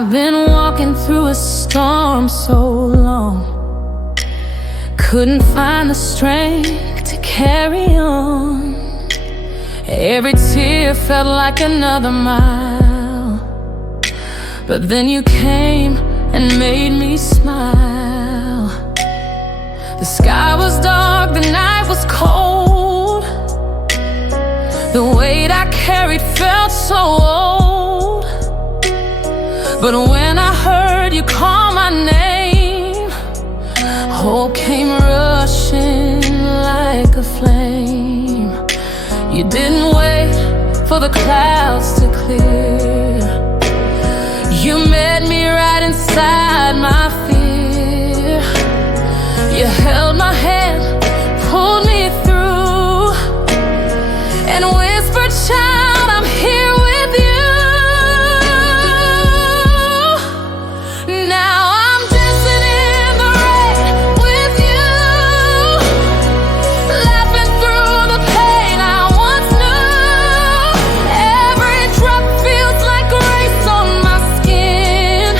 I've been walking through a storm so long, couldn't find the strength to carry on. Every tear felt like another mile, but then you came and made me smile. The sky was dark, the night was cold, the weight I carried felt so old. But when I heard you call my name, hope came rushing like a flame. You didn't wait for the clouds to clear. You met me right inside my fear. You held my hand, pulled me through, and whispered, "Child, I'm here with you." Now I'm dancing in the rain with you, laughing through the pain I once knew. Every drop feels like grace on my skin.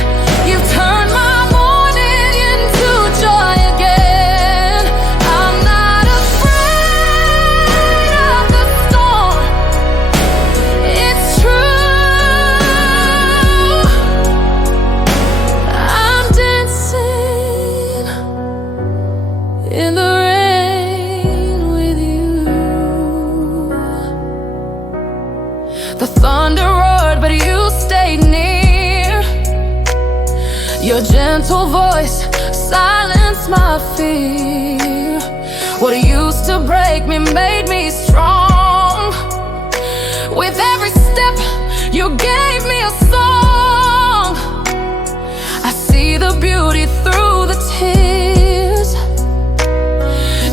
You've turned my mourning into joy again. I'm not afraid of the storm. It's true. I'm dancing in the rain with you. The thunder roared, but you stayed near. Your gentle voice silenced my fear. What used to break me made me strong. With every step, you gave me a song. I see the beauty through the tears.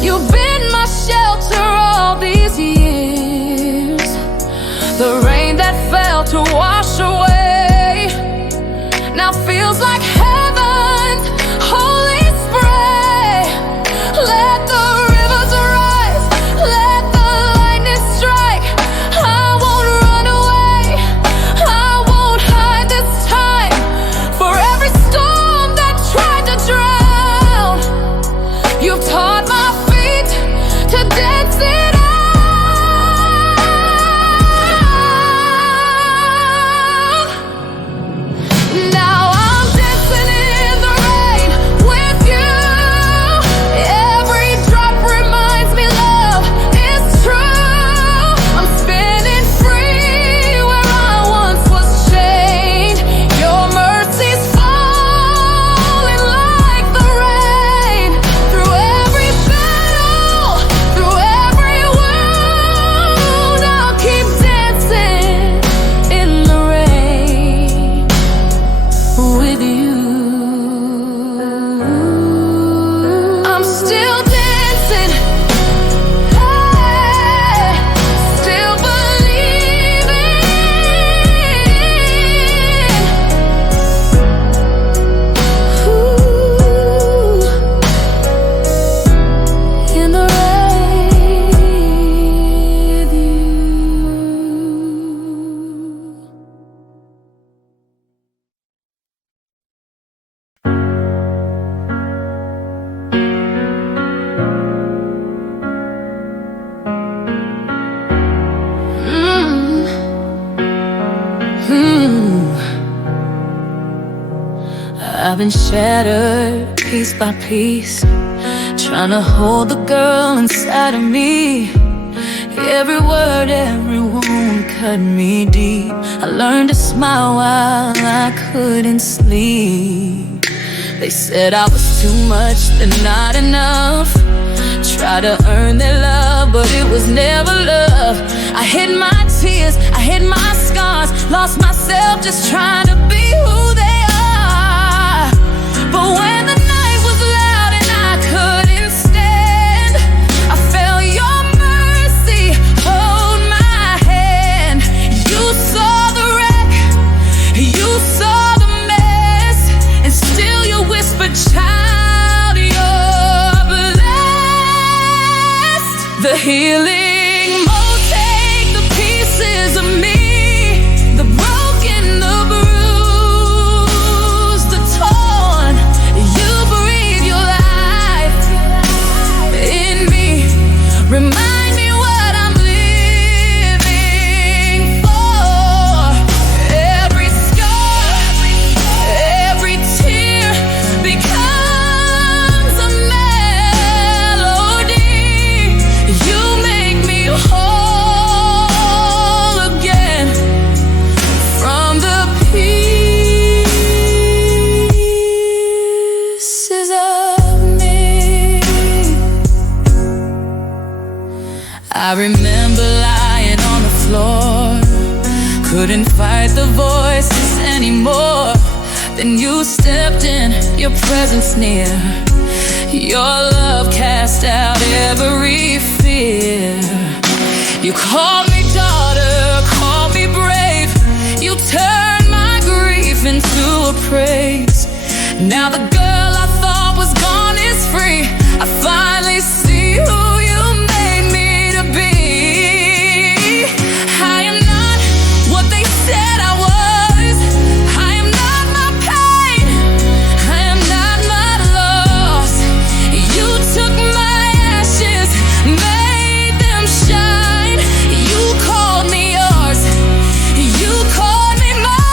You've been my shelter all these years. The rain that fell to wash away now feels like heaven's holy spray. Let the rivers rise, let the lightning strike. I won't run away, I won't hide this time. For every storm that tried to drown, you've taught my feet to dance it out. Now I'm dancing in the rain with you. Every drop reminds me love is true. I'm spinning free where I once was chained. Your mercy's falling like the rain. Through every battle, through every wound, I'll keep dancing in the rain with you. I'm still dancing, hey, still believing. Ooh, in the rain with you. I've been shattered piece by piece, trying to hold the girl inside of me. Every word, every wound cut me deep. I learned to smile while I couldn't sleep. They said I was too much, then not enough. Try to earn their love, but it was never love. I hid my tears, I hid my scars, lost myself just trying to be who they are. But when the night was loud and I couldn't stand, I felt your mercy hold my hand. You saw the wreck, you saw the mess, and still you whispered, "Child, you're blessed." The healing mold take the pieces of me, the broken, the bruised. I remember lying on the floor, couldn't fight the voices anymore. Then you stepped in, your presence near. Your love cast out every fear. You called me daughter, called me brave. You turned my grief into a praise. Now the girl I thought was gone is free. I finally see who you made me to be. I am not what they said I was. I am not my pain. I am not my loss. You took my ashes, made them shine. You called me yours. You called me mine.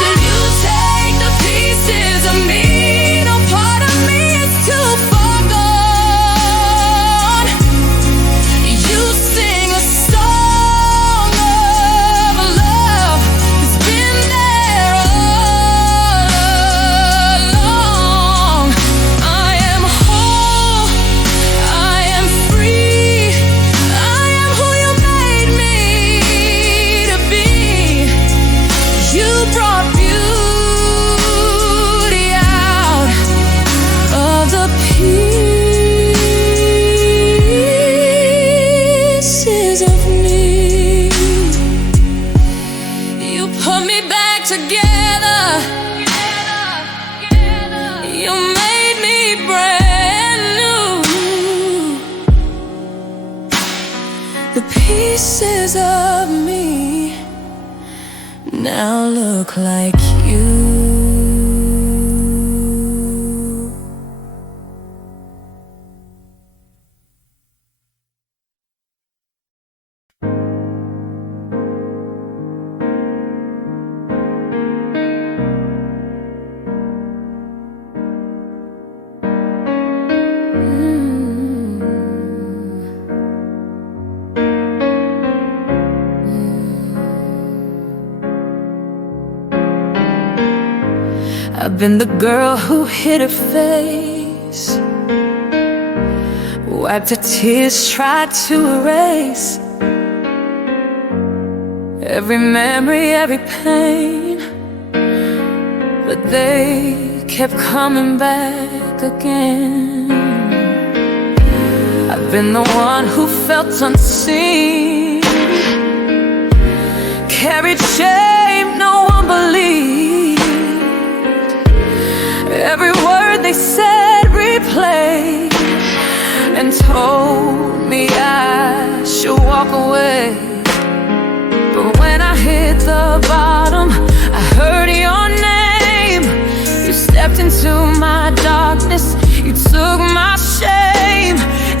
Did you take the pieces of me? No part of me is too far gone. You sing a song of love. It's been there all along. I am whole. I am free. I am who you made me to be. You brought beauty out of the pieces of me. You put me back together. You made me brand new. The pieces of me now look like you. I've been the girl who hid her face, wiped her tears, tried to erase every memory, every pain, but they kept coming back again. I've been the one who felt unseen, carried shame no one believed. Every word they said replayed and told me I should walk away. But when I hit the bottom, I heard your name. You stepped into my darkness, you took my shame,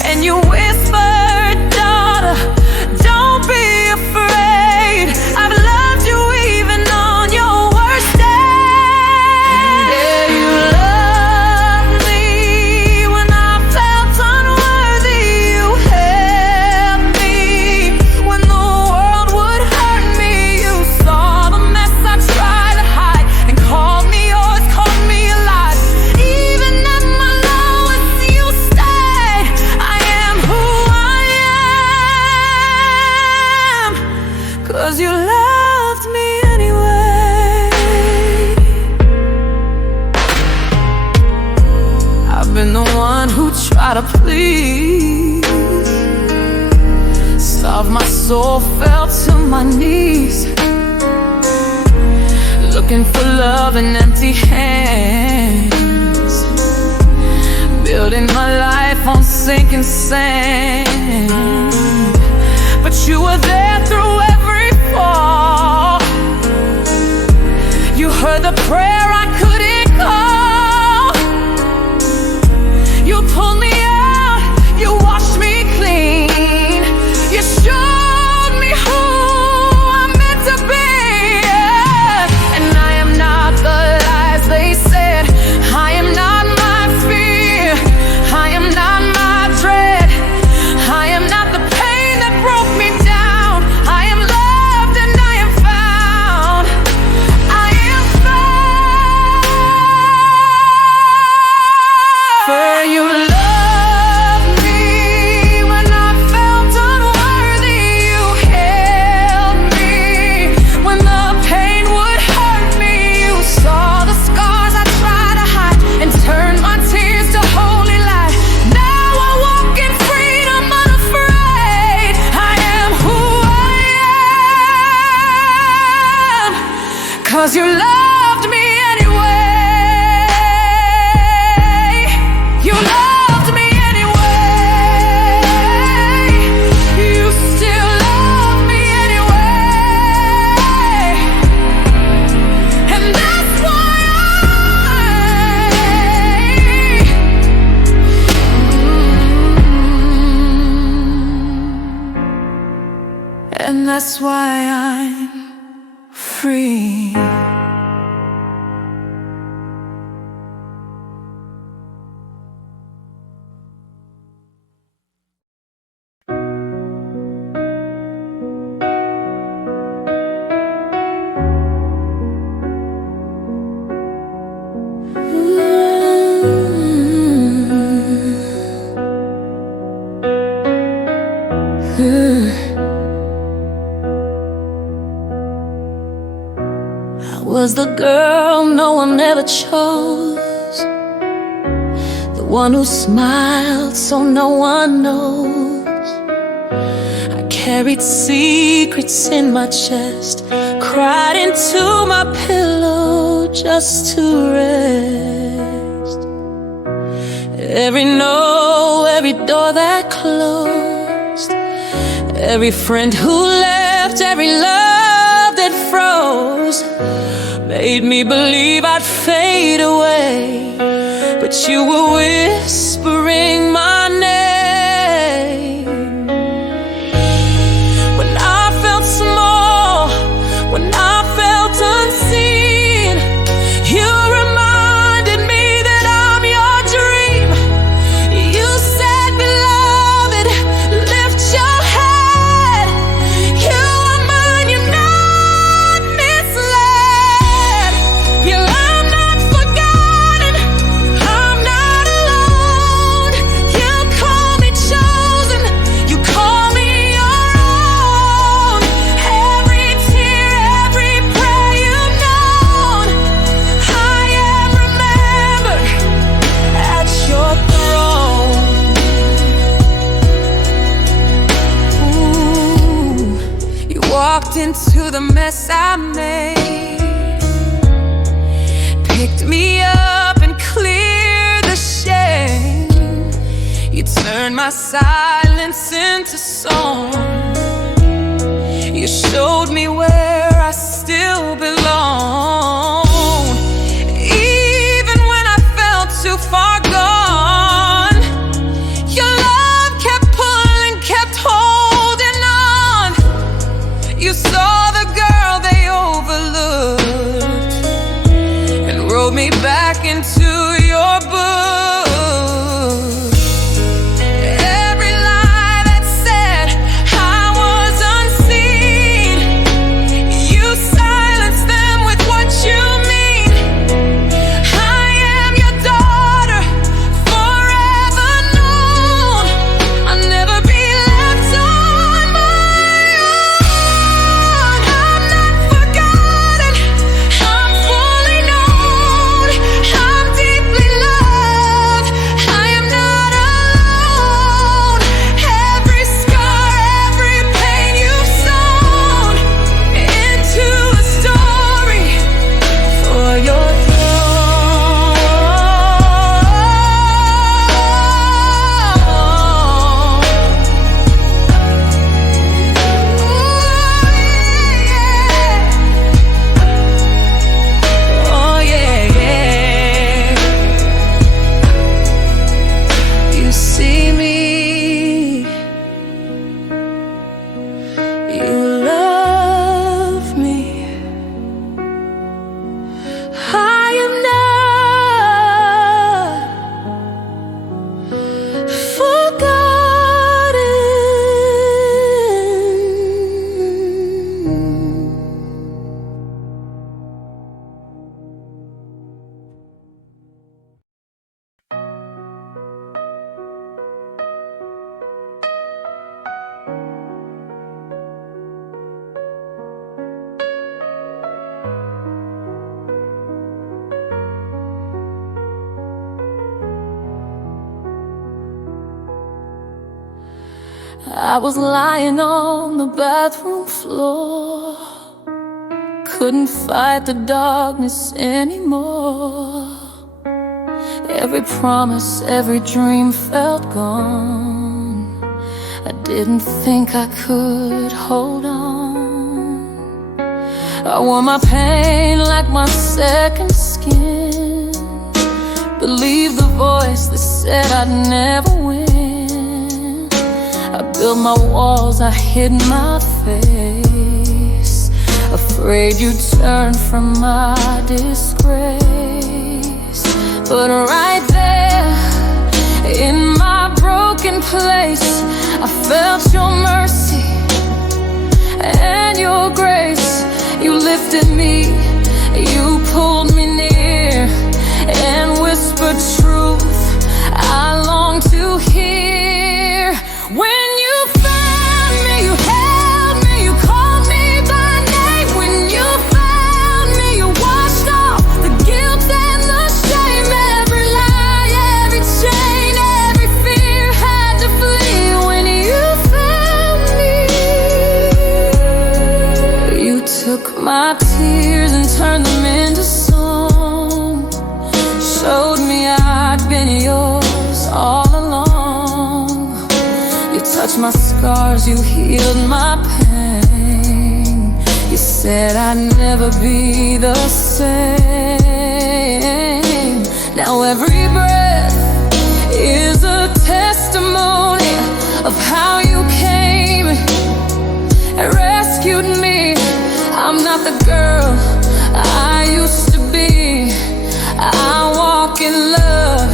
and you whispered, daughter, don't be afraid. I've loved you even on your worst day. Yeah, you loved me when I felt unworthy. You held me when the world would hurt me. You saw the mess I tried to hide and called me yours, called me alive. Even at my lowest, you stayed. I am who I am, 'cause you loved me anyway. I've been the one who tried to please, starved my soul, fell to my knees, looking for love in empty hands, building my life on sinking sand. But you were there through every fall. You heard the prayer I couldn't call. You pulled me out, you washed me clean. You showed me who I'm meant to be. And I am not the lies they said. I am not my fear. I am not my dread. I am not the pain that broke me down. I am loved and I am found. I am found. For you love me 'cause you loved me anyway. You loved me anyway. You still love me anyway. And that's why and that's why I'm free. Was the girl no one ever chose, the one who smiled so no one knows. I carried secrets in my chest, cried into my pillow just to rest. Every no, every door that closed, every friend who left, every love that froze, made me believe I'd fade away. But you were whispering my name. When I felt small, when I felt unseen, you reminded me that I'm your dream. You said, beloved, lift your head. You are mine, you're not misled. I'm not forgotten, I'm not alone. You call me chosen, you call me your own. Every tear, every prayer you've known, I am remembered at your throne. Ooh, you walked into the mess I made, picked me up and cleared the shame. You turned my silence into song. You showed me where I still belong. Even when I felt too far gone, your love kept pulling, kept holding on. You saw the girl they overlooked and wrote me back into your book. Every lie that said I was unseen, you silenced them with what you mean. I am your daughter, forever known. I'll never be left on my own. I'm not forgotten, I'm fully known. I'm deeply loved, I am not alone. Every scar, every pain you've sown into a story for your throne. Oh yeah, yeah. You see me, you love me. I am not forgotten. I was lying on the bathroom floor, couldn't fight the darkness anymore. Every promise, every dream felt gone. I didn't think I could hold on. I wore my pain like my second skin. Believed the voice that said I'd never win. I built my walls, I hid my face, afraid you'd turn from my disgrace. But right there, in my broken place, I felt your mercy and your grace. You lifted me, you pulled me near, and whispered truth I long to hear. When you found me, you held me, you called me by name. When you found me, you washed off the guilt and the shame. Every lie, every chain, every fear had to flee. When you found me, you took my tears and turned them into song. Showed me I'd been yours all along. You touched my scars, you healed my pain. You said I'd never be the same. Now every breath is a testimony of how you came and rescued me. I'm not the girl I used to be. I walk in love,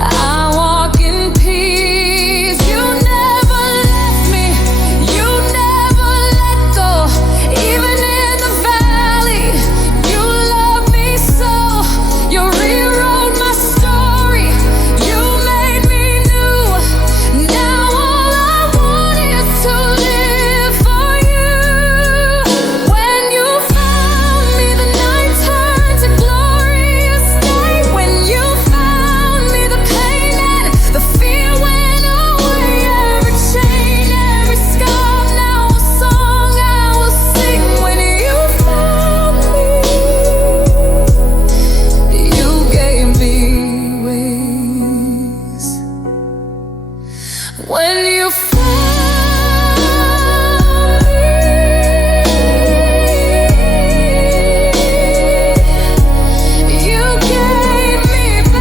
I walk in peace. You never left me, you never let go. Even in the valley, you love me so. You rewrote my story, you made me new. Now all I want is to live for you. When you found me, the night turned to glorious day. When you found me, the pain and the fear went away. Every chain, every scar, now a song I will sing. When you found me, you gave me wings. When you found me, you gave me back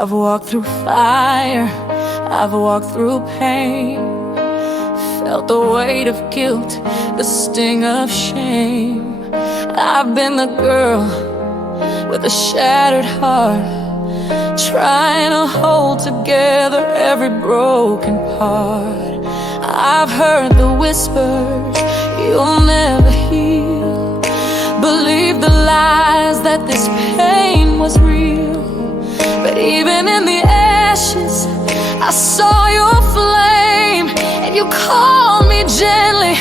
I've walked through fire, I've walked through pain, felt the weight of guilt, the sting of shame. I've been the girl with a shattered heart, trying to hold together every broken part. I've heard the whispers you'll never heal, believed the lies that this pain was real. But even in the ashes, I saw your flame, and you called me gently,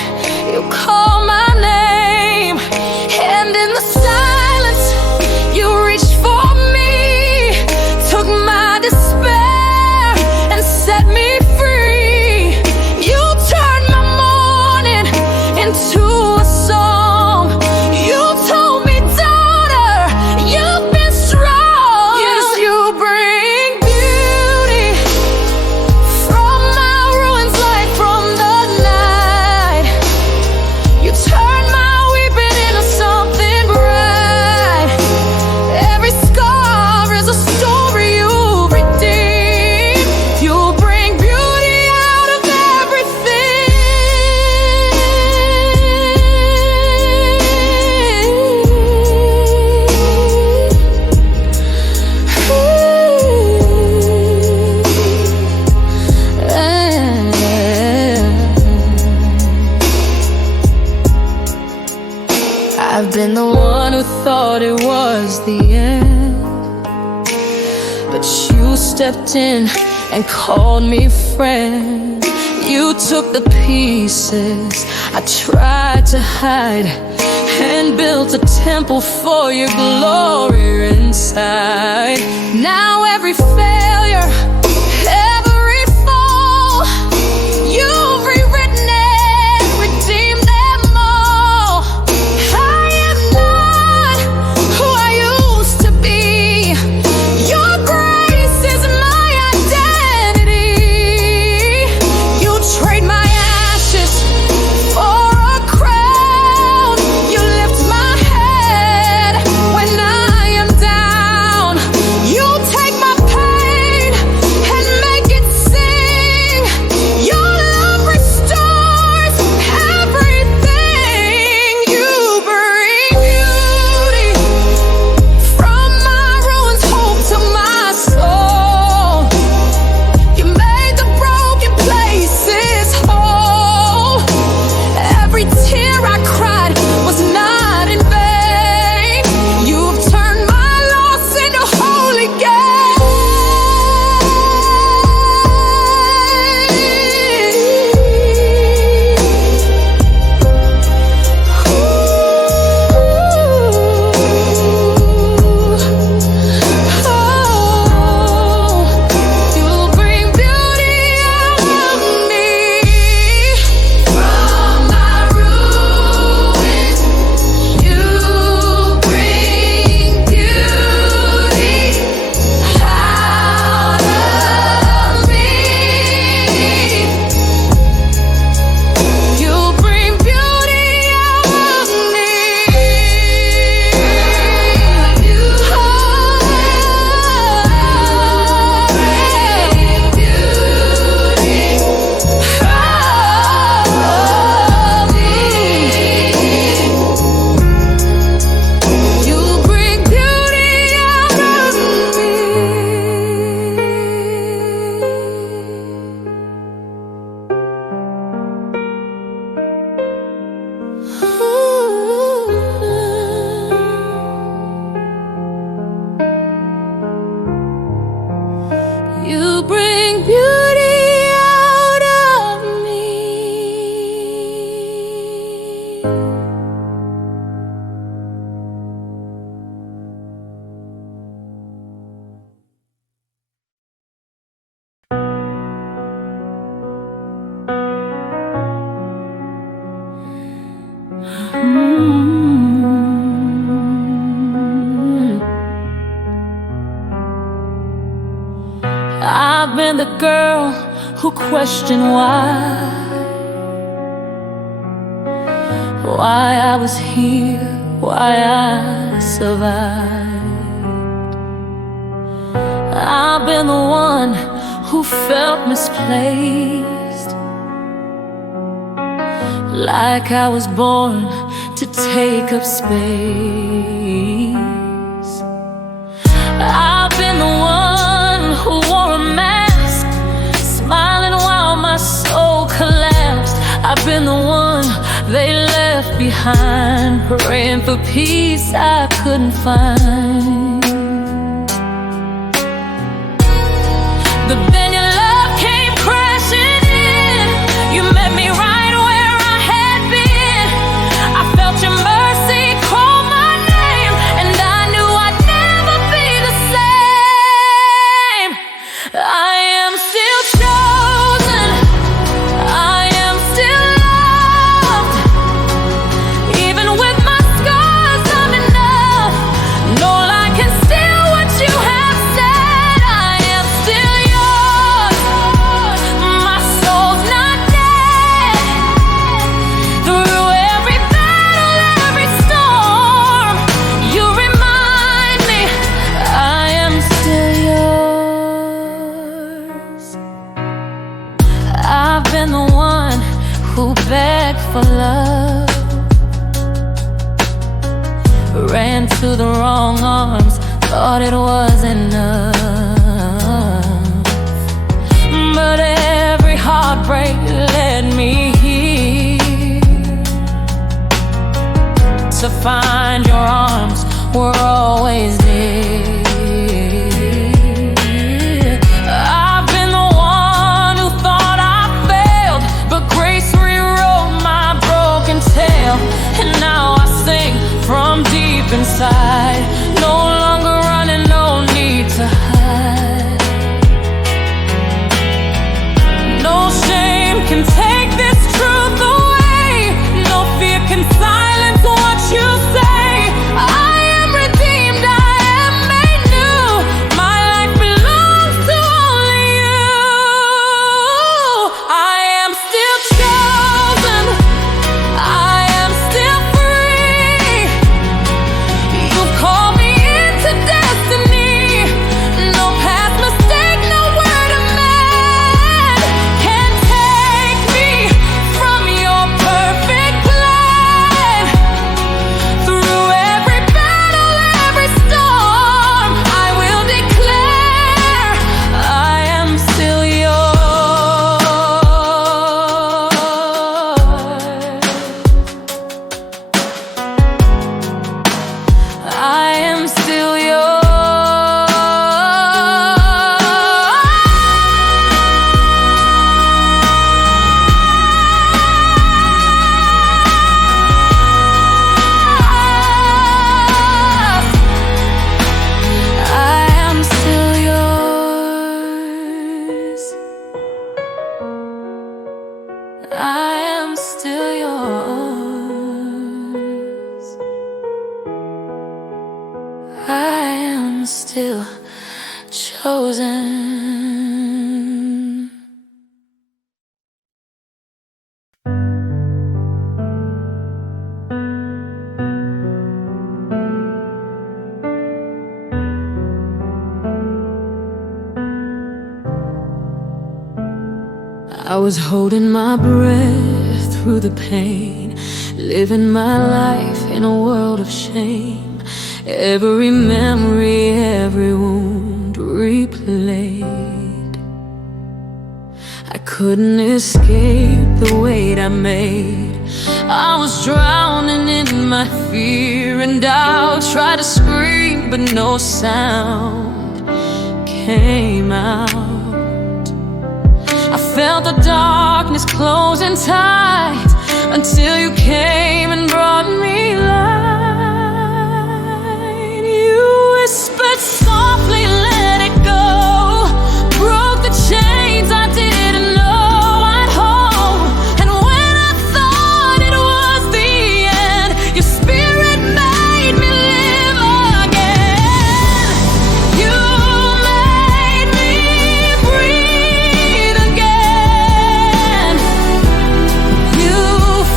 you called my name. And in the silence, you reached for me, took my despair and set me free. You turned my mourning into a song. You told me, daughter, you've been strong. Yes, you bring beauty from my ruins, light from the night. I've been the one who thought it was the end, but you stepped in and called me friend. You took the pieces I tried to hide and built a temple for your glory inside. Now every failure, every fall, you've rewritten it, redeemed them all. I am not who I used to be. Your grace is my identity. You trade my ashes for a crown. You lift my head when I am down. You take my pain and make it sing. Your love restores everything. You bring beauty from my ruins, hope to my soul. You made the broken places whole. Every tear I cried was not in vain. You've turned my loss into holy gain. You bring beauty out of me. From my ruins, you bring beauty out of me. You bring beauty out of me. You bring beauty out of me. You bring beauty out of me. I've been the girl who questioned why I was here, why I survived. I've been the one who felt misplaced, like I was born to take up space. I've been the one who wore a mask, smiling while my soul collapsed. I've been the one they left behind, praying for peace I couldn't find. But then your love came crashing in. You met me right where I had been. I felt your mercy call my name, and I knew I'd never be the same. I am still chosen. I am still loved. Even with my scars undone, no lie can steal what you have said. I am still yours. My soul's not dead. Through every battle, every storm, you remind me I am still yours. I've been the one who begged for love, ran to the wrong arms, thought it was enough. But every heartbreak led me here to find were always near. I've been the one who thought I failed, but grace rewrote my broken tale. And now I sing from deep inside, no longer running, no need to hide. No shame can take this truth away, no fear can silence what you say. I am redeemed, I am made new, my life belongs to only you. I am still chosen, I am still free. You've called me into destiny. No past mistake, no word of man can take me from your perfect plan. Through every battle, every storm, I will declare I am still yours. I am still yours. I am still yours. I am still yours. I am still chosen. I was holding my breath through the pain, living my life in a world of shame. Every memory, every wound replayed. I couldn't escape the weight I made. I was drowning in my fear and doubt. Tried to scream, but no sound came out. I felt the darkness closing tight until you came and brought me light. You whispered softly, let it go. Broke the chains I didn't know I'd hold. And when I thought it was the end, your spirit made me live again. You made me breathe again. You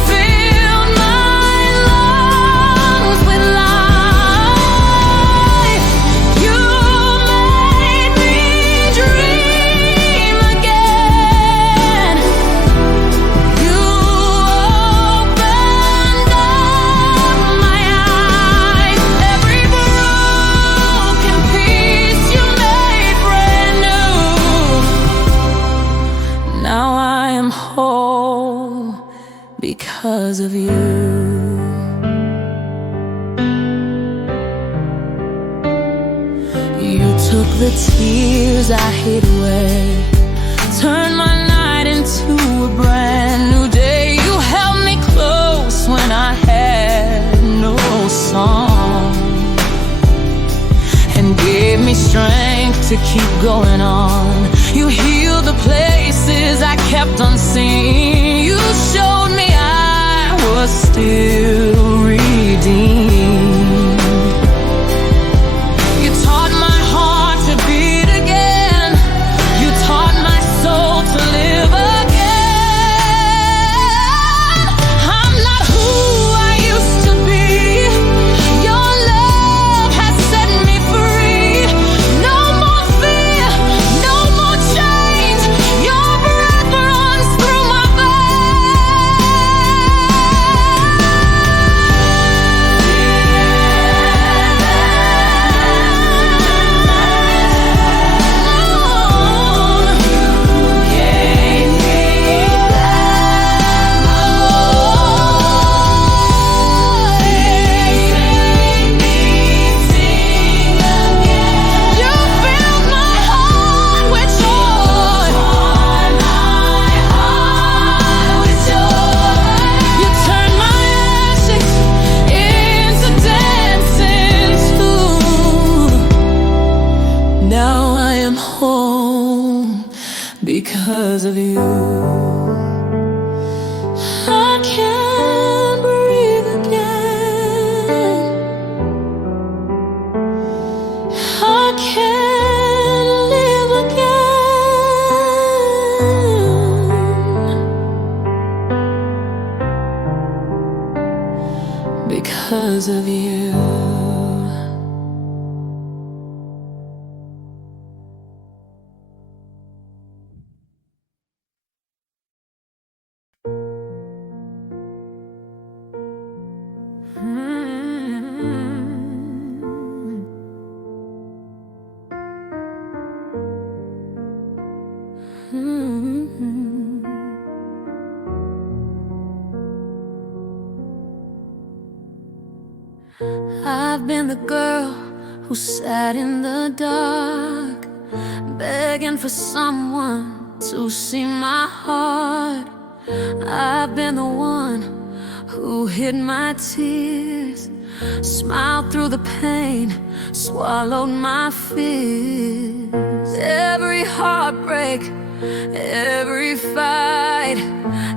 filled my lungs with life. You made me dream again. You opened up my eyes. Every broken piece you made brand new. Now I am whole because of you. You took the tears I hid away, turned my night into a brand new day. You held me close when I had no song, and gave me strength to keep going on. You healed the places I kept unseen. You showed me I was still redeemed. You taught my heart to beat again. You taught my soul to live again. I'm not who I used to be. Your love has set me free. No more fear, no more chains. Your breath runs through my veins. because of you. I've been the girl who sat in the dark, begging for someone to see my heart. I've been the one who hid my tears, smiled through the pain, swallowed my fears. Every heartbreak, every fight,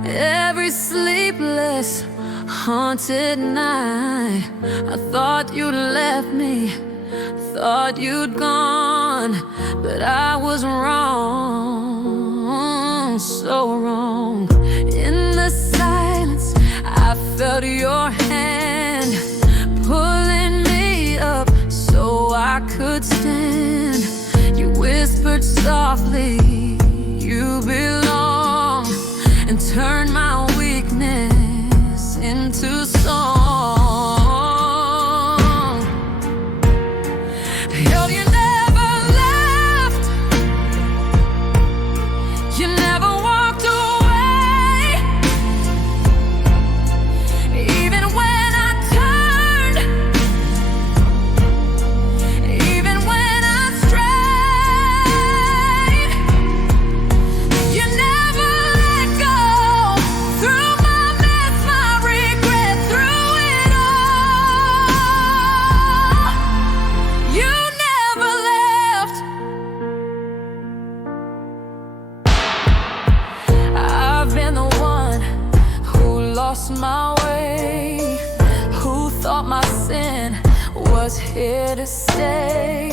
every sleepless, haunted night. I thought you'd left me, thought you'd gone, but I was wrong, so wrong. In the silence, I felt your hand pulling me up so I could stand. You whispered softly, you belong, and turned my weakness into song. Yo, you never left, you never walked away. Even when I turned, even when I strayed, you never let go. Through my mess, my regret, through it all, you never left. I've been the one who lost my way, who thought my sin was here to stay.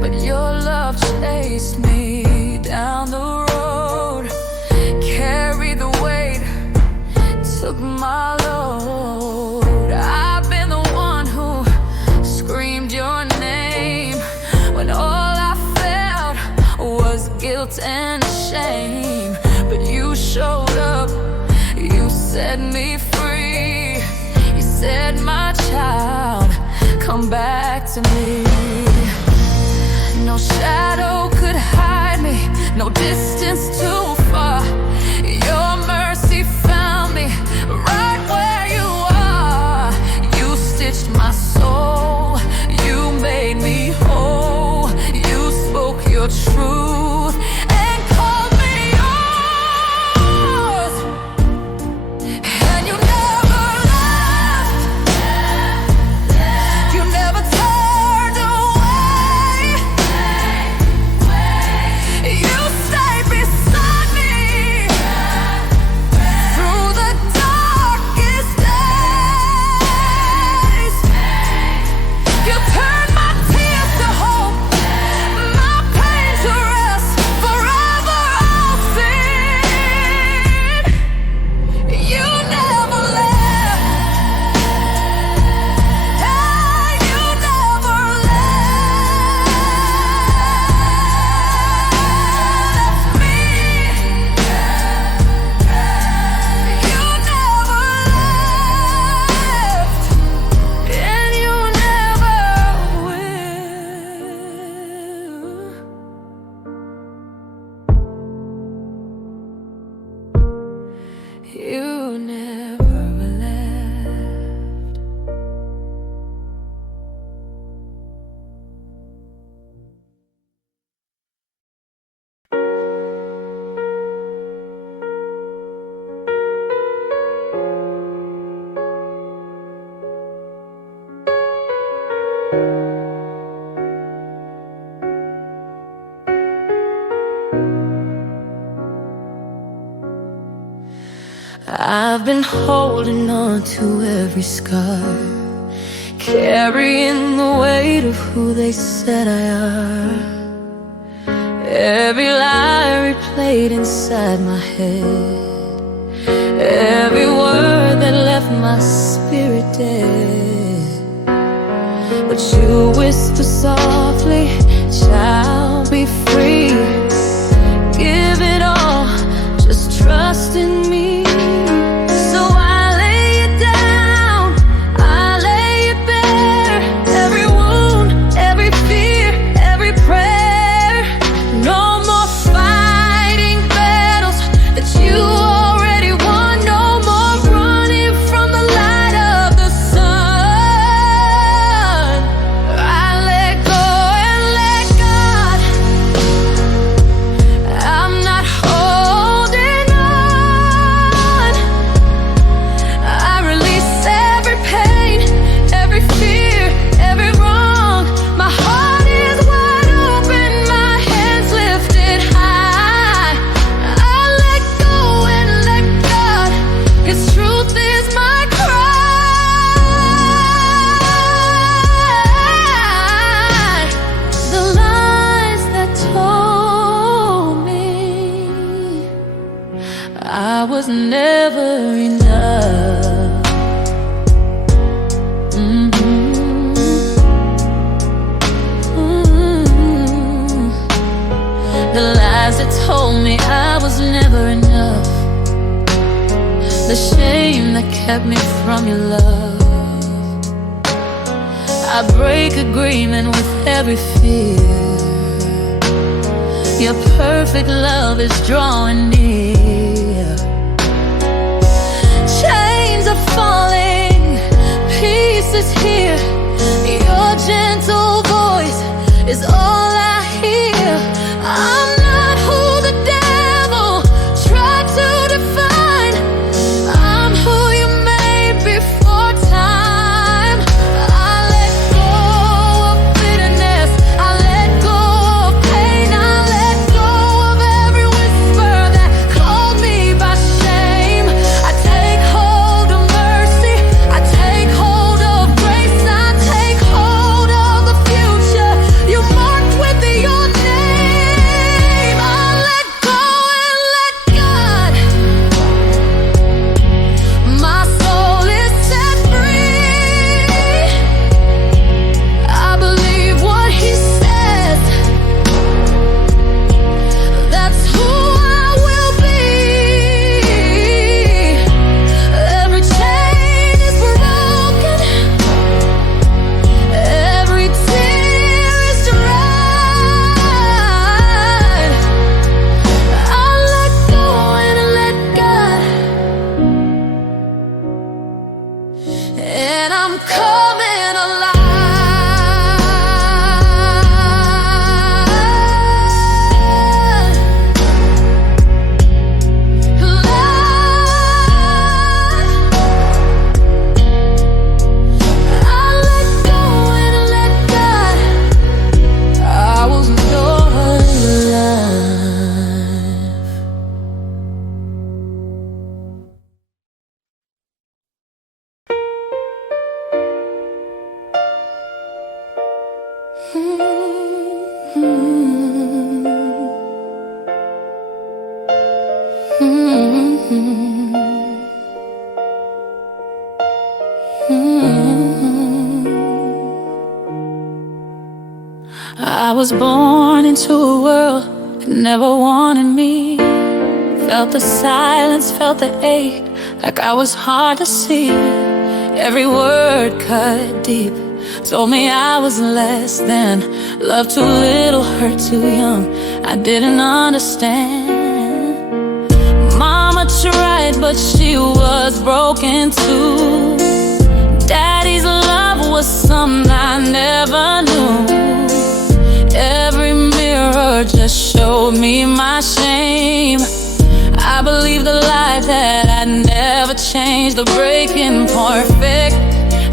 But your love chased me down the road, carried the weight, took my load. I've been the one who screamed your name when all I felt was guilt and shame. But you showed up, you set me free. You said, my child, come back to me. No shadow could hide me, no distance too far. Your mercy found me right where you are. You stitched my soul, you made me whole. You spoke your truth and called me yours. And you never left, you never turned away. You stayed beside me through the darkest days. You turned my tears to hope, my pain to rest, forever I'll sing. You never left, hey, you never left me. You never left, and you never will. You never left. I've been holding on to every scar, carrying the weight of who they said I are. Every lie replayed inside my head, every word that left my spirit dead. whisper softly, child, be free. Give it all, just trust in me. So I lay it down, I lay it bare. Every wound, every fear, every prayer. No more fighting battles that you already won. No more running from the light of the sun. I let go and let God. I'm not holding on. I release every pain, every fear, every wrong. My heart is wide open, my hands lifted high. I let go and let God. His truth is my cry. The lies that told me I was never enough. The lies that told me I was never enough. The shame that kept me from your love. I break agreement with every fear. Your perfect love is drawing near. Chains are falling, peace is here. Your gentle voice is all I hear. I'm not who the devil tried to define. I'm who you made before time. I let go of bitterness, I let go of pain, I let go of every whisper that called me by shame. I take hold of mercy, I take hold of grace, I take hold of the future you marked with your name. I let go and let God. My soul is set free. I believe what he says. That's who I will be. Every chain is broken, every tear is dried. I let go and let God, and I'm coming alive. I let go and let God. I was not alive. I was born into a world that never wanted me. Felt the silence, felt the ache, like I was hard to see. Every word cut deep, told me I was less than. Love too little, hurt too young, I didn't understand. Mama tried, but she was broken too. Daddy's love was something I never knew. Every mirror just showed me my shame. I believed the lie that I'd never change, the breaking perfect.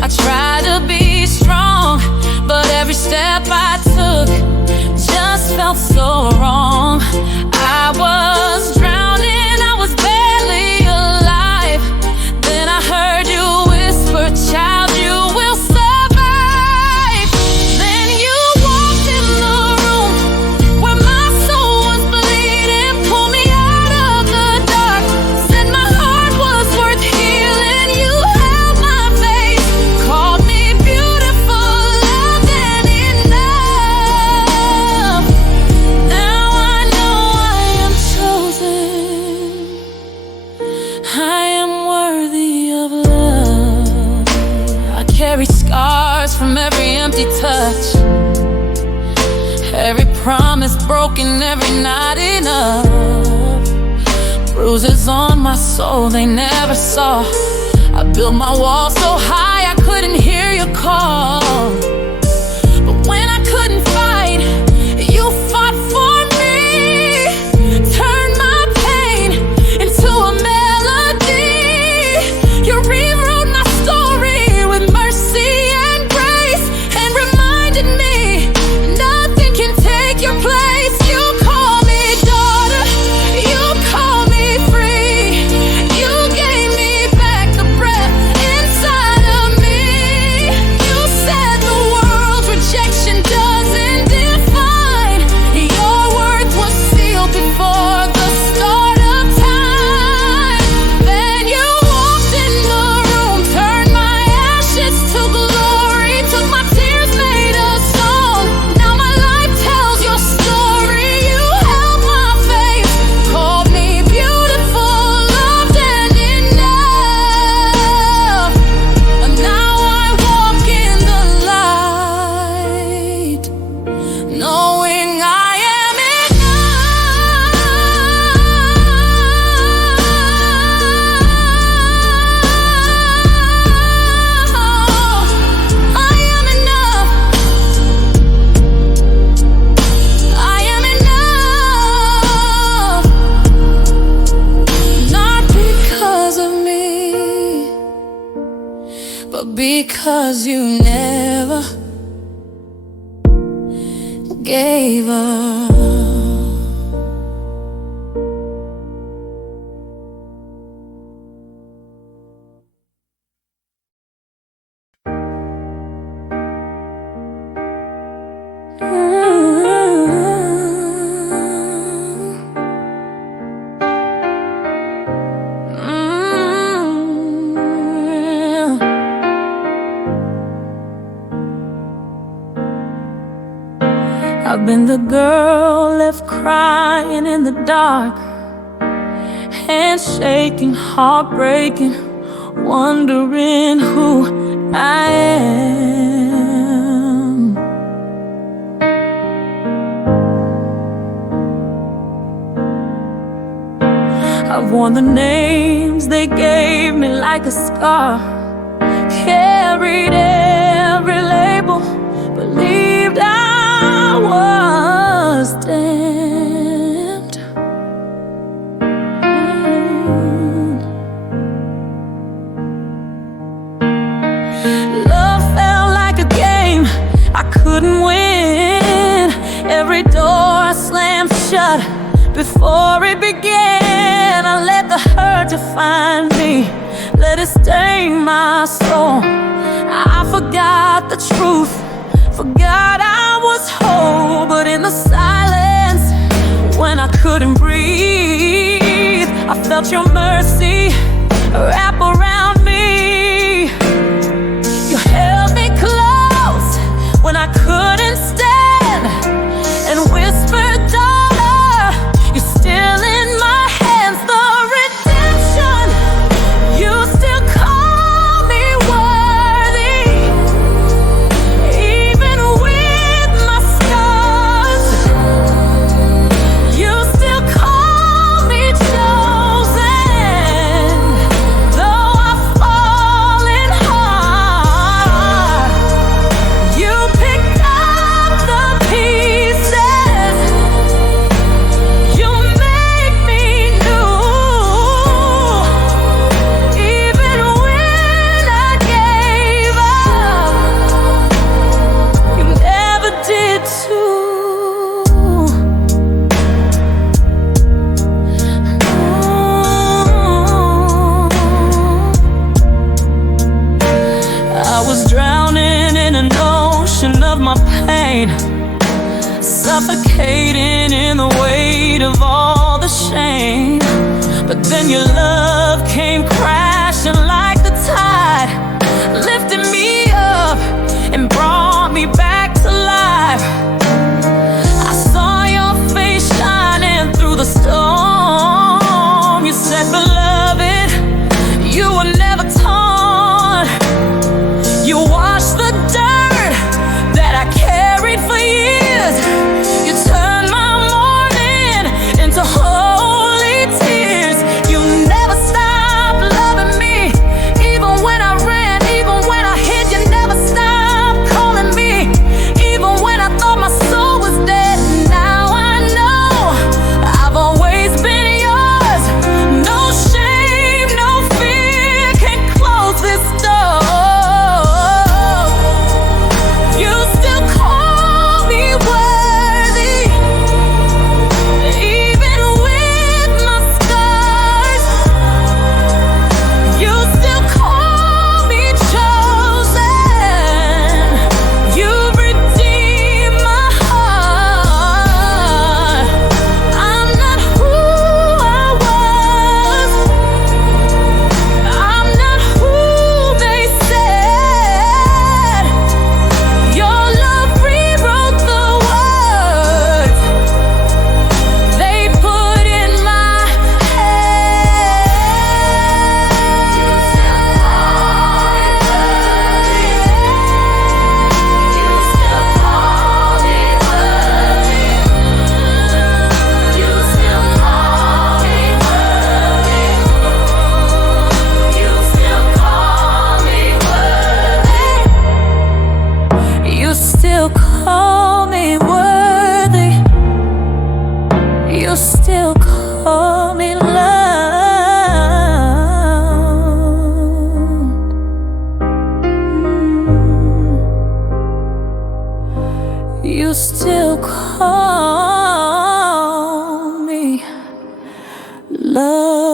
I tried to be strong, but every step I took just felt so wrong. I was drowning, I was barely alive. Then I heard you whisper, child, you will survive. Then you walked in the room where my soul was bleeding, pulled me out of the dark, said my heart was worth healing. You held my face, called me beautiful, loved and in broken every night enough. Bruises on my soul they never saw. I built my wall so high I couldn't hear your call. But when I couldn't fight, you fought for me. Turned my pain into a melody. You rewrote my story with mercy and grace, and reminded me nothing can take your place. You call me daughter, you call me free. You gave me back the breath inside of me. You said the world's rejection doesn't define. Your worth was sealed before the start of time. Then you walked in the room, turned my ashes to glory, took my tears, made a song. Now my life tells your story. You held my faith, called me beautiful, loved and enough. And now I walk in the light, knowing I am enough. I am enough. I am enough. Not because of me, but because you never gave up. I've been the girl left crying in the dark, hands shaking, heartbreaking, wondering who I am. I've worn the names they gave me like a scar, carried every label, believed I was damned. Love felt like a game I couldn't win. Every door I slammed shut before it began. I let the hurt define me, let it stain my soul. I forgot the truth, forgot I was whole. But in the silence, when I couldn't breathe, I felt your mercy wrap around me. You held me close when I couldn't stand, and whispered, daughter, you're still in my hands. The redemption, you still call me worthy. Even with my scars, you still call me chosen. Though I've fallen hard, you picked up the pieces. You make me new. Even when I gave up, you never did too. I was drowning in an ocean of my pain, suffocating in the weight of all the shame. But then your love came crashing like the tide, lifted me up and brought me back to life. I saw your face shining through the storm. You said, beloved, you were never torn. You washed the dirt that I carried for years. You turned my you still call me loved.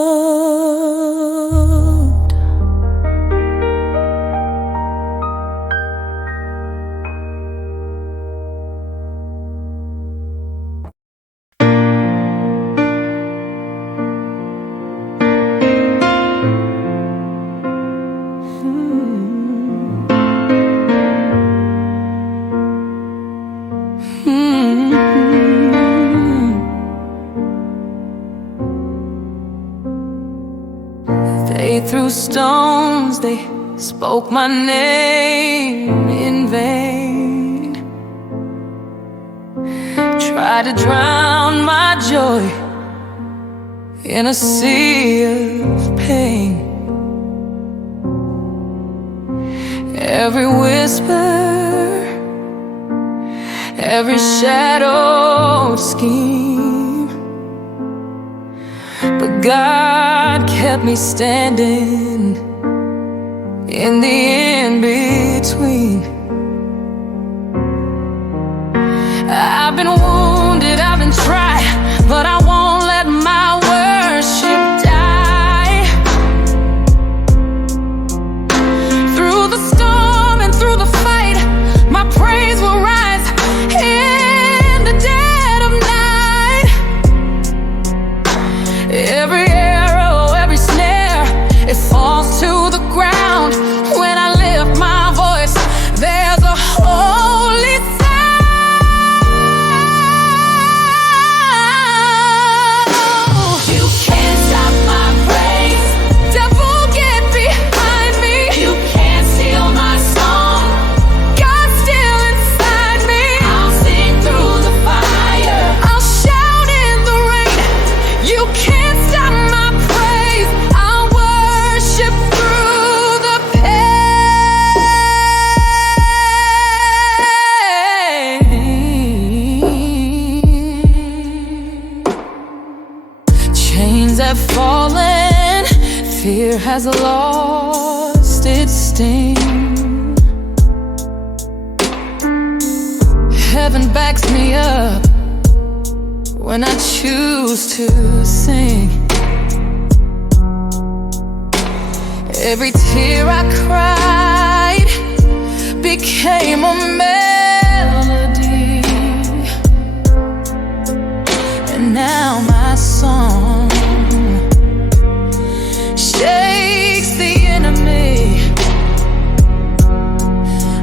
They threw stones, they spoke my name in vain. Tried to drown my joy in a sea of pain. Every whisper, every shadow scheme, but God kept me standing in the in-between. I've been wounded, I've been tried, but I won't let my worship die. Through the storm and through the fight, my praise will rise in the dead of night. Every arrow, every snare, it falls to the ground. When I lift my voice, there's a holy sound. You can't stop my praise. Devil, get behind me. You can't steal my song. God's still inside me. I'll sing through the fire. I'll shout in the rain. You can't stop my praise. I'll worship through the pain. Chains have fallen, fear has lost its sting. Heaven backs me up when I choose to sing. Every tear I cried became a melody, and now my song shakes the enemy.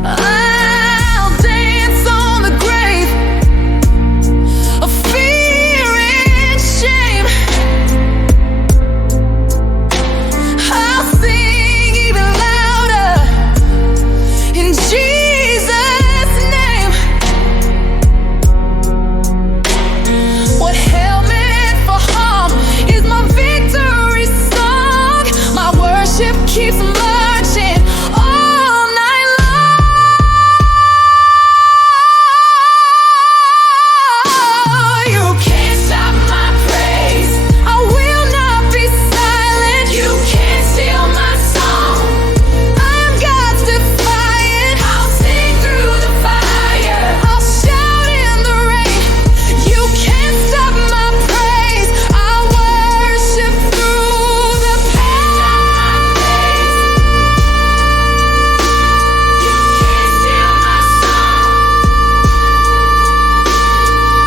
I'll dance on the grave of fear and shame. I'll sing even louder in Jesus' name. What hell meant for harm is my victory song. My worship keeps marching all night long. You can't stop my praise. I will not be silent. You can't steal my song. I'm God's defiant. I'll sing through the fire. I'll shout in the rain. You can't stop my praise. I'll worship through the pain. You can't steal my song.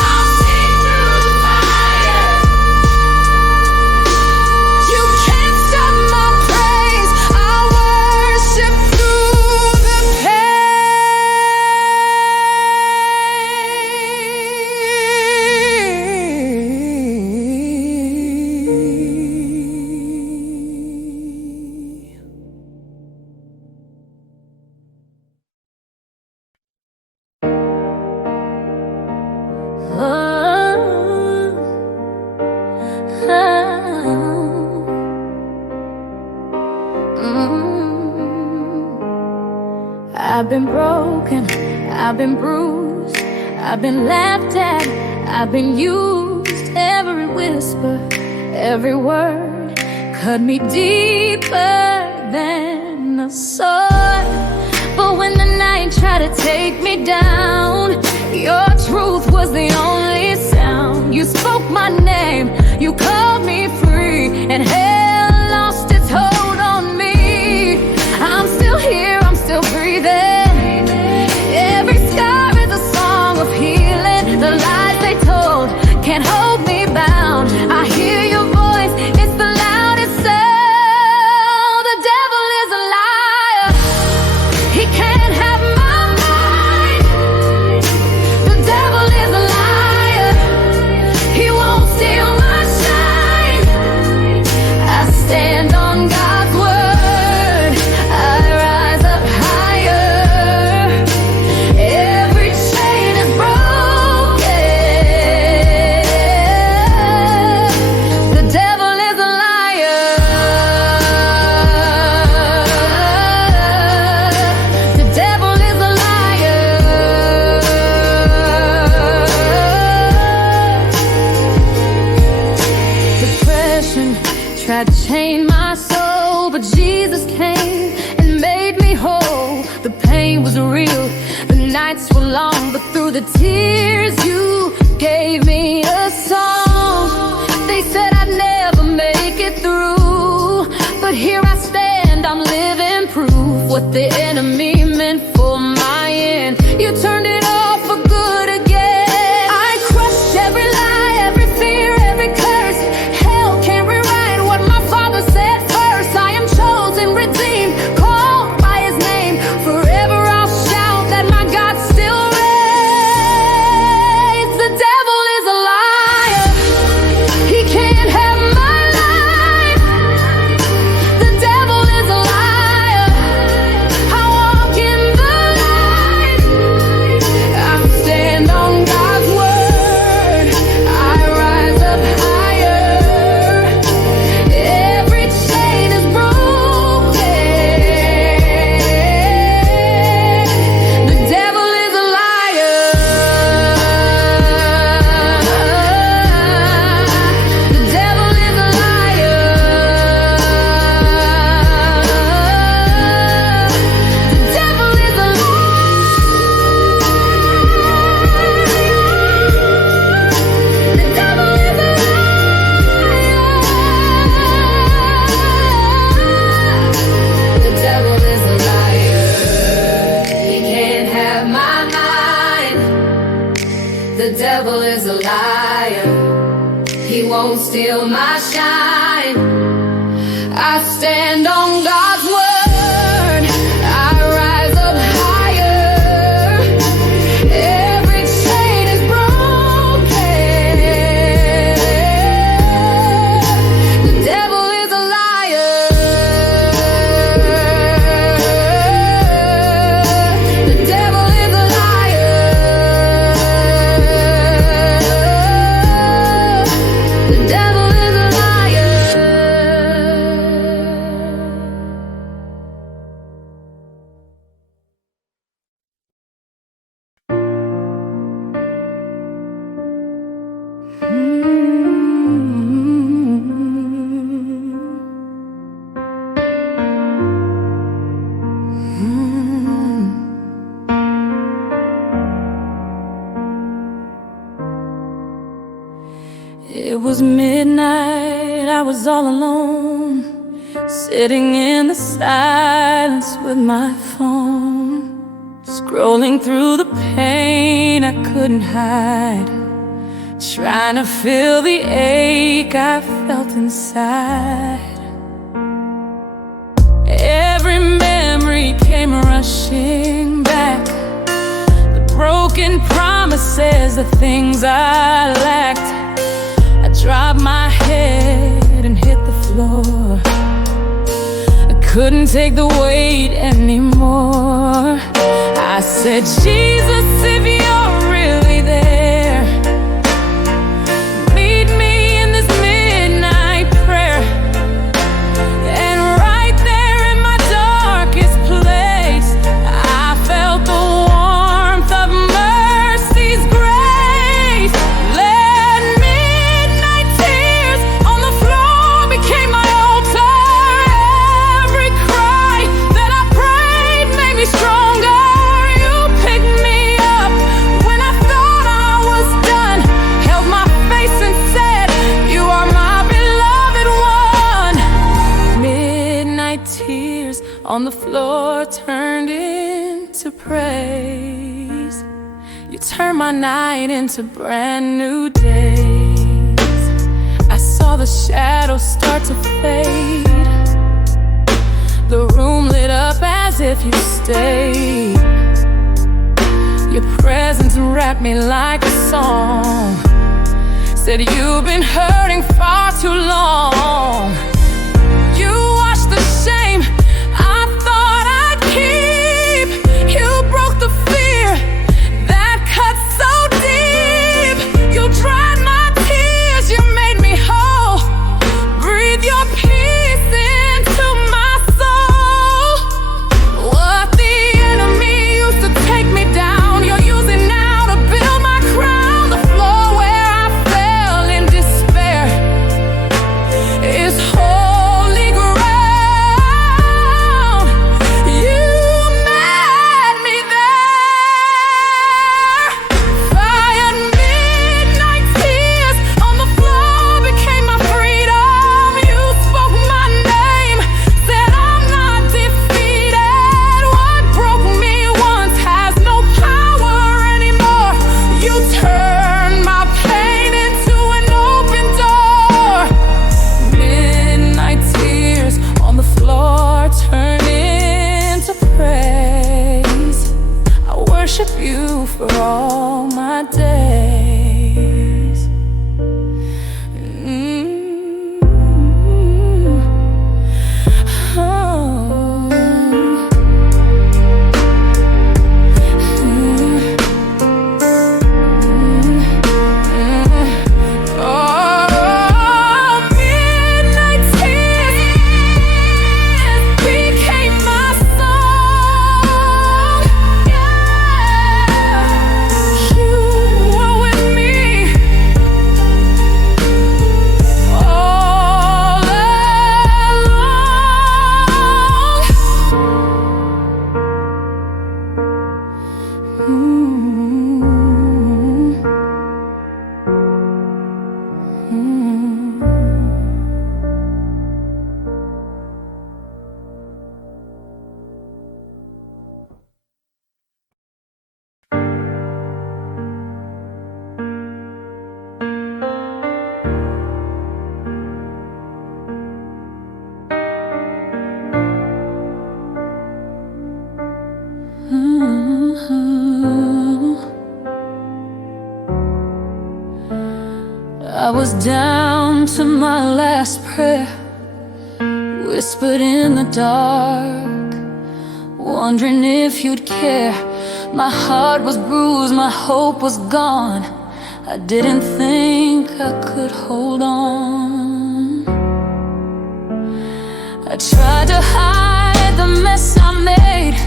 I'll sing through the fire. You can't stop my praise. I'll worship through the I've been broken, I've been bruised, I've been laughed at, I've been used. Every whisper, every word cut me deeper than a sword. But when the night tried to take me down, your truth was the only sound. You spoke my name, you called me free, and hell lost its hold on me. I'm still here, I'm still breathing. Every scar is a song of healing. The lies they told can't hold me bound. I hear your voice, it's the loudest sound. The devil is a liar, he can't have my mind. The devil is a liar, he won't steal my shine. I stand on God's word, I rise up higher. Every chain is broken. The devil is a liar. The devil is a liar. Depression tried to chain my soul, but Jesus came and made me whole. The pain was real, the nights were long, but through the tears you gave me a song. They said I'd never make it through, but here I stand, I'm living proof. What the enemy meant for my end, you turned it all for good again. I crushed every lie, every fear, every curse. Hell can't rewrite what my Father said first. I am chosen, redeemed, called by his name. Forever I'll shout that my God still reigns. The devil is a liar, he can't have my life. The devil is a liar, I walk in the light. I stand on God's word, I rise up higher. Every chain is broken. The devil is a liar. The devil is a liar. The devil is a liar. The devil is a liar. The devil is a liar, he can't have my mind. The devil is a liar, he won't steal my shine. I stand on God's word, I rise up higher. Every chain is broken. The devil is a liar. The devil is a liar. The devil is a liar. It was midnight, I was all alone, sitting in the silence with my phone, scrolling through the pain I couldn't hide, trying to feel the ache I felt inside. Every memory came rushing back, the broken promises, the things I lacked. I dropped my head and hit the floor. I couldn't take the weight anymore. I said, Jesus, if you're really there, meet me in this midnight prayer. And right there in my darkest place, I felt the warmth of mercy's grace. Let midnight tears on the floor became my altar. Every cry that I prayed made me stronger. You picked floor turned into praise. You turned my night into brand new days. I saw the shadows start to fade, the room lit up as if you stayed. Your presence wrapped me like a song, said you've been hurting far too long. You washed the shame I thought I'd keep. You broke the fear that cut so deep. You dried my tears, you made me whole. Breathe your peace into my soul. What the enemy used to take me down, you're using now to build my crown. The floor where I fell in despair is holy ground. You met me there. Fire, midnight tears on the floor became my freedom. You spoke my name, said I'm not defeated. What broke me once has no power anymore. You turned my pain into an open door. Midnight tears on the floor turn into praise. I worship you for all my days. Midnight tears became my song. You were with me all I was down to my last prayer, whispered in the dark, wondering if you'd care. My heart was bruised, my hope was gone. I didn't think I could hold on. I tried to hide the mess I made,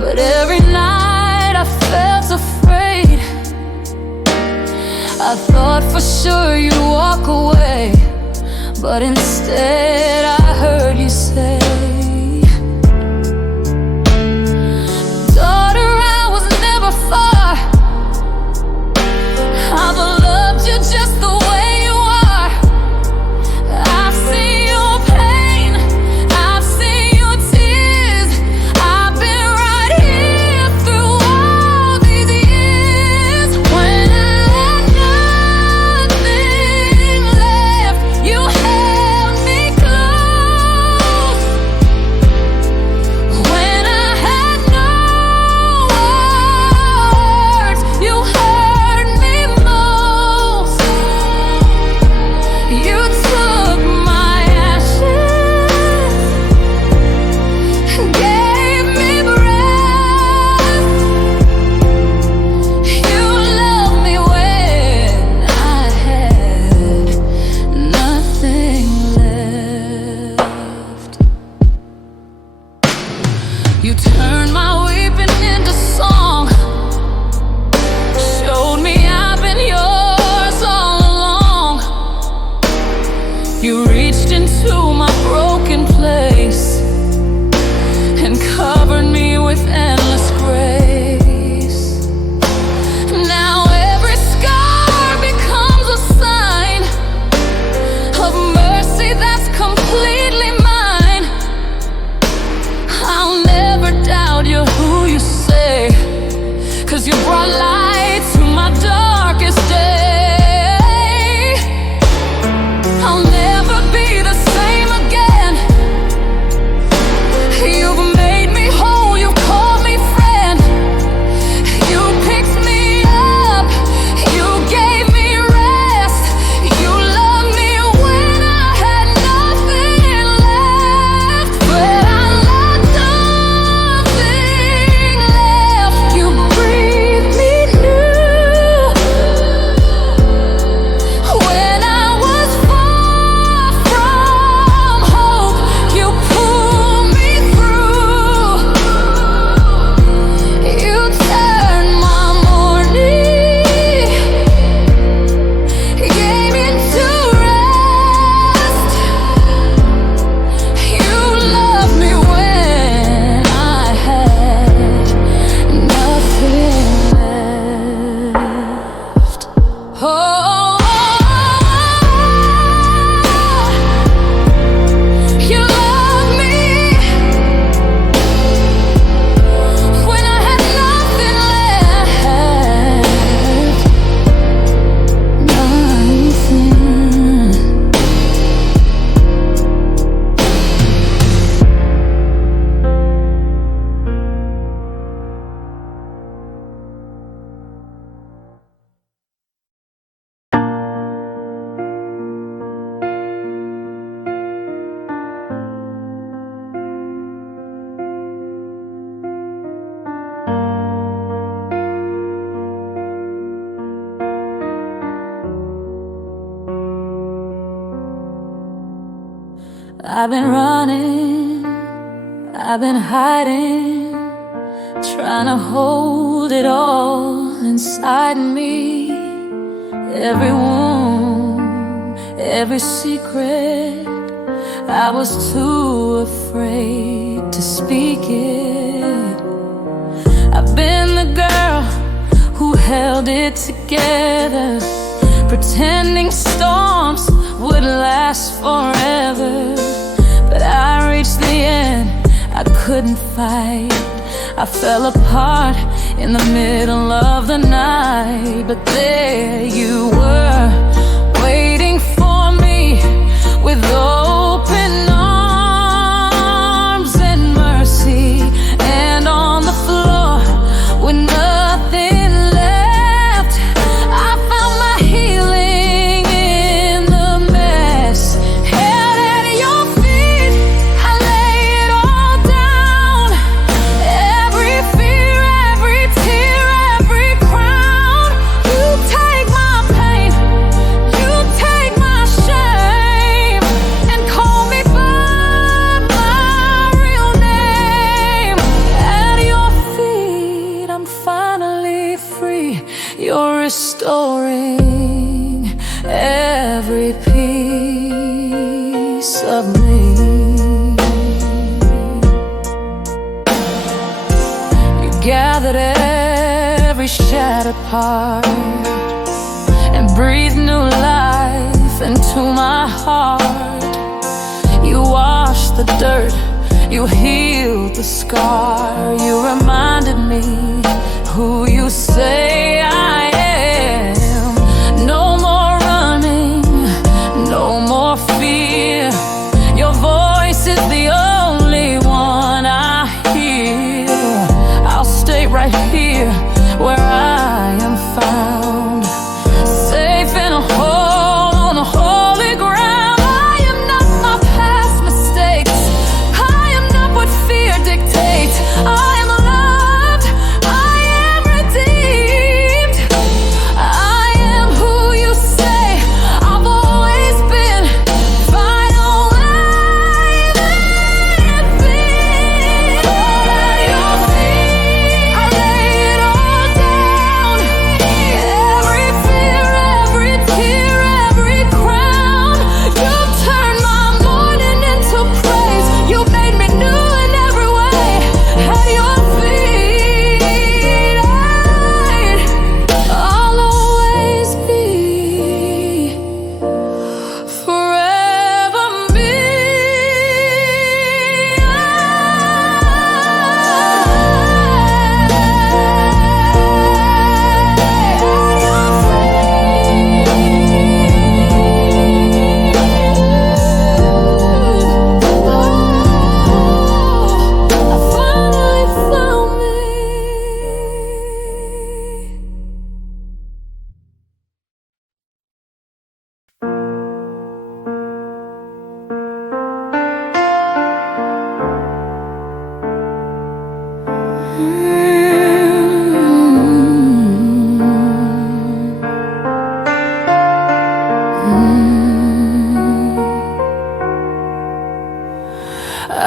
but every night I felt afraid. I thought for sure you'd walk away, but instead I heard you say, daughter, I was never far. I've loved you just the way you are. I've seen your pain, I've seen your tears. I've been right here through all these years. When I had nothing left, you held me close. When I had no words, you heard me most. You took my ashes, gave me breath. You loved me when I had nothing left. You turned my weeping into song, showed me I've been yours all along. You reached into my broken place and covered me with endless grace. Now every scar becomes a sign of mercy that's completely mine. 'cause you brought light to my darkest day. I'll never be the same again. You've made me whole, you called me friend. You picked me up, you gave me rest. You loved me when I had nothing left. But I left nothing left. You breathed me new. When I was far from hope, you pulled me through. You turned my morning, gave me to rest. You loved me when I had nothing left. Oh, you loved me when I had nothing left. Nothing. I've been running, I've been hiding, trying to hold it all inside me. Every wound, every secret, I was too afraid to speak it. I've been the girl who held it together, pretending storms would last forever. But I reached the end, I couldn't fight. I fell apart in the middle of the night. But there you were, waiting for me with open arms and mercy. And on the floor with nothing left, I found my healing in the mess. Held at your feet, I lay it all down. Every fear, every tear, every crown. You take my pain, you take my shame, and call me by my real name. At your feet, I'm finally free. You're restoring every piece of me. You gathered every shattered part and breathed new life into my heart. You washed the dirt, you healed the scar. You reminded me who you say I am. No more running, no more fear. Your voice is the only one I hear. I'll stay right here where I am found, safe in a home on a holy ground. I am not my past mistakes, I am not what fear dictates. I am loved, I am redeemed, I am who you say I've always been. If I don't live it, all at your feet, I lay it all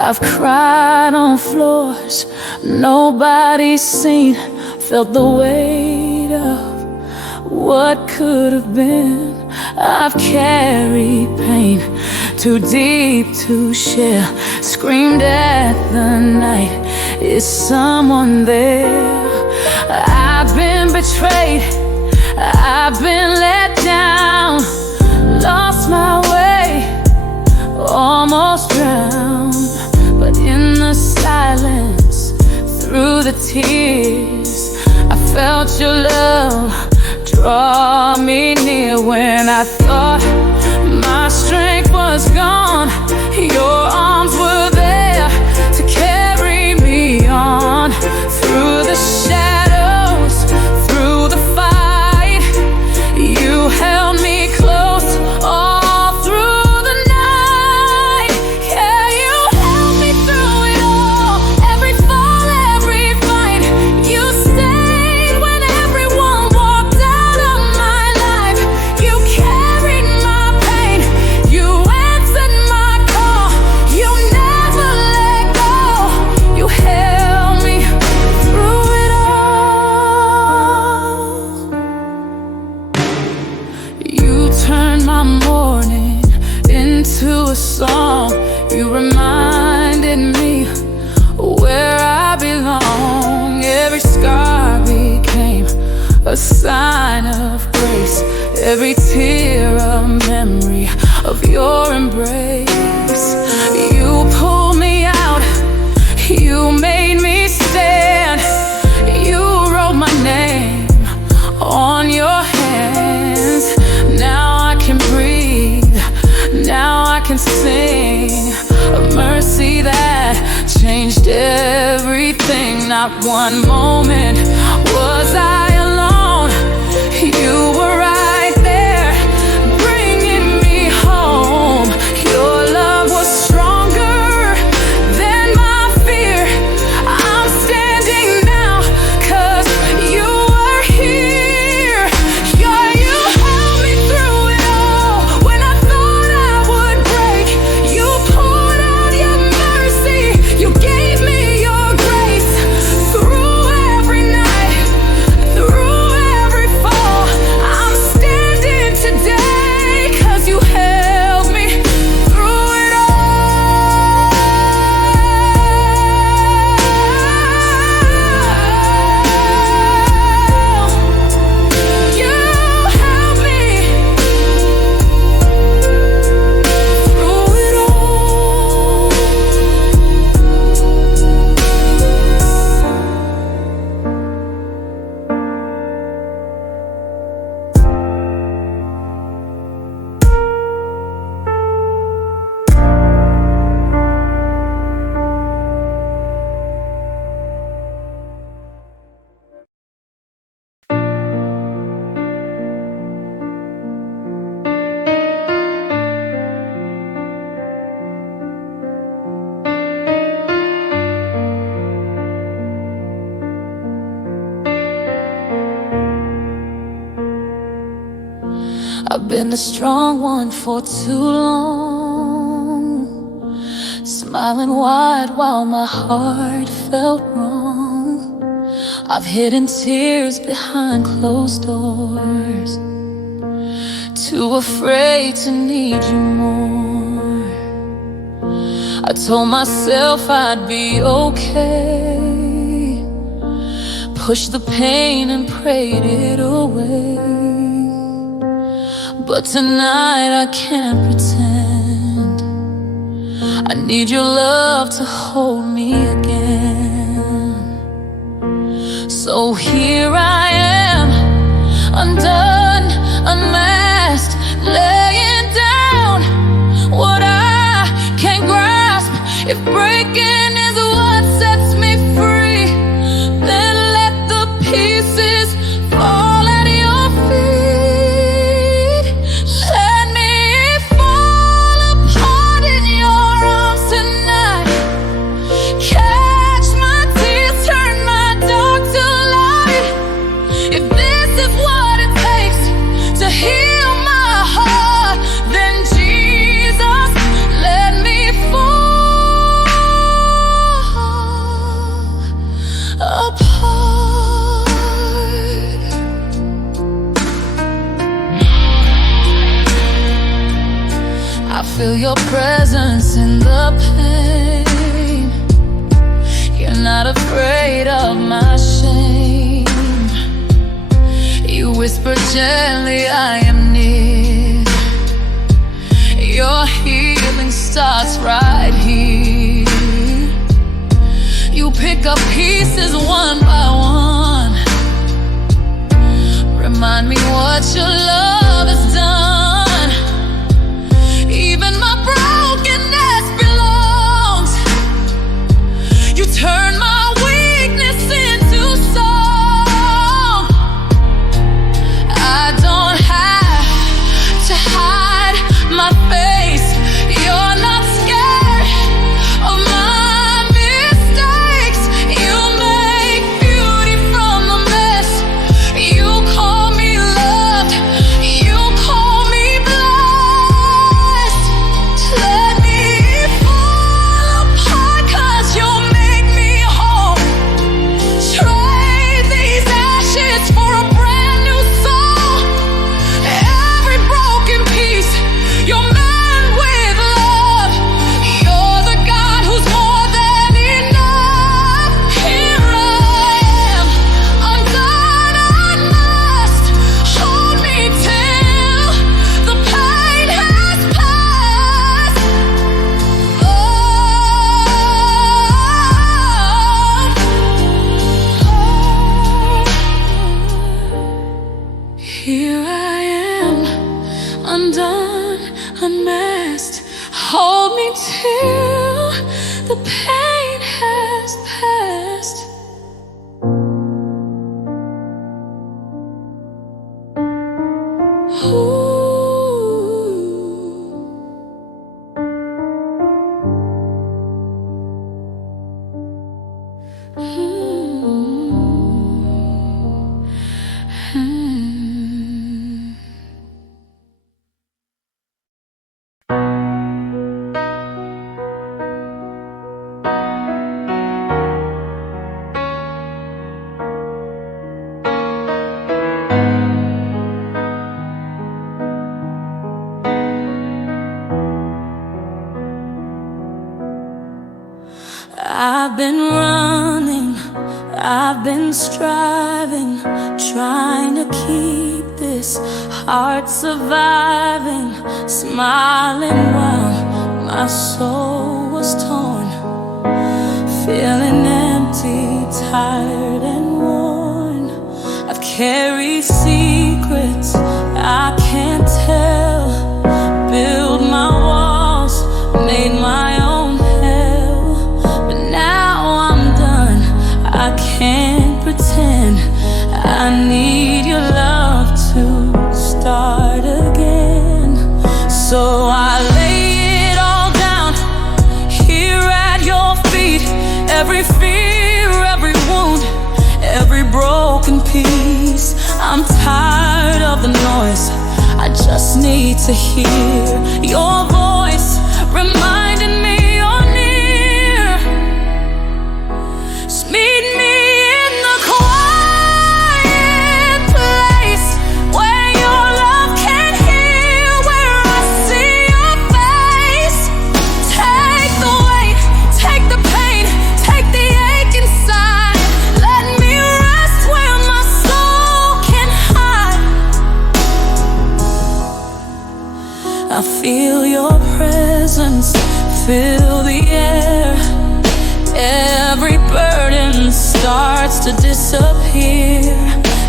I've cried on floors nobody's seen, felt the weight of what could have been. I've carried pain too deep to share, screamed at the night, is someone there? I've been betrayed, I've been let down, lost my way, almost drowned. But in the silence, through the tears, I felt your love draw me near. When I thought my strength was gone, your arms were there to carry me on. Through the shadows, through the fight, you held me close all through the night. Yeah, you held me through it all, every fall, every fight. You stayed when everyone walked out of my life. You carried my pain, you answered my call, you never let go. You held me through it all. You turned my morning into a song. You reminded me where I belong. Every scar became a sign of grace, every tear a memory of your embrace. You pulled me out, you made me stand, you wrote my name on your hands. Now I can breathe, now I can sing a mercy that changed everything. Not one moment was I alone, you were right there, bringing me home. Your love was stronger than my fear. I'm standing now 'cause you were here. Yeah, you held me through it all. When I thought I would break, you poured out your mercy, you gave me your grace. Through every night, through every fall, I'm standing today 'cause you held me through it all. You held me through it all. I've been the strong one for too long, smiling wide while my heart felt wrong. I've hidden tears behind closed doors, too afraid to need you more. I told myself I'd be okay, pushed the pain and prayed it away. But tonight I can't pretend. I need your love to hold me again. So here I am, undone, unmasked, laying down what I can't grasp. If breaking is what sets me free, then let the pieces fall at your feet. Let me fall apart in your arms tonight. presence in the pain. You're not afraid of my shame. You whisper gently, I am near. Your healing starts right here. You pick up pieces one by one. Remind me what your love has done. Even my brokenness belongs. You turn my weakness into song. I don't have to hide my face. You're not scared of my mistakes. You make beauty from the mess. You call me loved. You call me blessed. Let me fall apart, 'cause you'll make me whole. Trade these ashes for a brand new soul. Every broken piece, you're manned with love. You're the God who's more than enough. Here I am, undone, unmasked. Hold me till the pain has passed. Here I am, undone, unmasked. Hold me till the pain has passed. I've been running, I've been striving, trying to keep this heart surviving, smiling while my soul was torn, feeling empty, tired and worn. I've carried secrets I can't tell, built my walls, made my own hell. But now I'm done, I can't pretend. I need your love to start again. So I lay it all down here at your feet. Every fear, every wound, every broken piece. I'm tired of the noise, I just need to hear your voice reminding me you're near. Just meet me in the quiet place where your love can heal, where I see your face. Take the weight, take the pain, take the ache inside. Let me rest where my soul can hide. I feel your presence, fill the air. Every burden starts to disappear.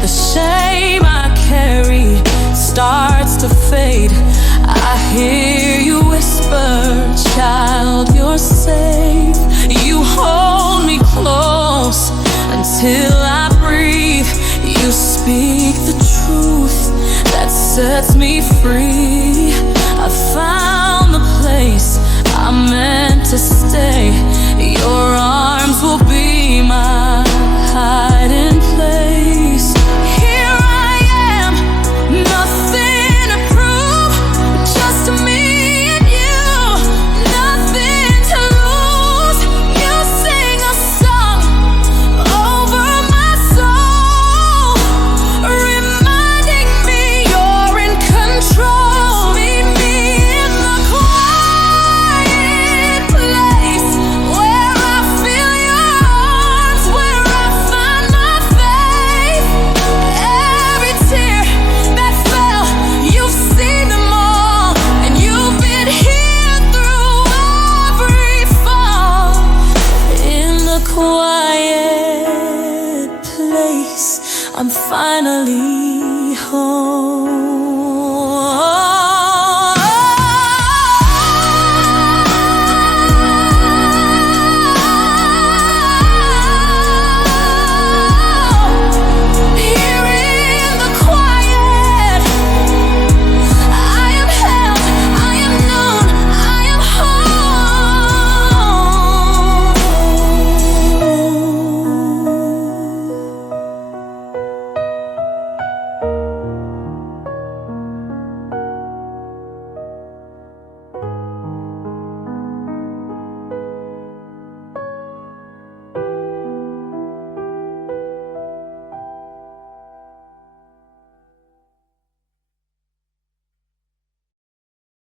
The shame I carry starts to fade. I hear you whisper, child, you're safe. You hold me close until I breathe. You speak the truth that sets me free. I found the place I'm meant to stay. Your arms will be my hiding place. Here I am, nothing to prove, just me and you, nothing to lose. You sing a song over my soul, reminding me. Control. Meet me in the quiet. I'm finally home.